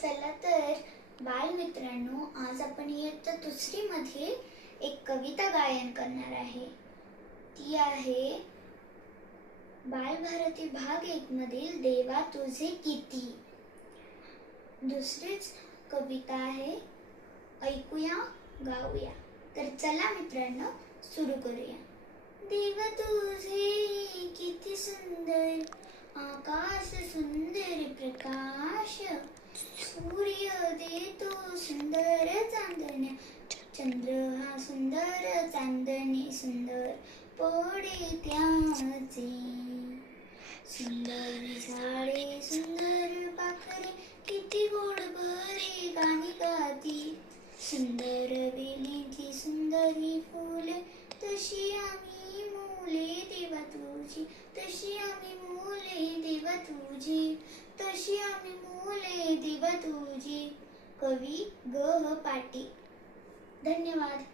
चला तर बालमित्रांनो, आज आपण इयत्ता 3 मध्ये एक कविता गायन करणार आहे. ती आहे बालभारती भाग 1 मधील देवा तुझे किती. दुसरीच कविता आहे, ऐकूया गाऊया. तर चला मित्रांनो, सुरू करूया. देवा तुझे किती सुंदर आकाश, सुंदर प्रकाश, सूर्य देतो सुंदर चांदण्या, चंद्र हा सुंदर चांदणे सुंदर पडे त्याचे, सुंदर झाडे सुंदर पाखरे किती गोड भरे गाणी गाती, सुंदर वेलीची सुंदर ही फुले तशी आम्ही मुले देवा तुझी, तशी आम्ही मुले देवा तुझी, तशी आम्ही मुले देवा तुझी. कवी ग. पाटील. धन्यवाद.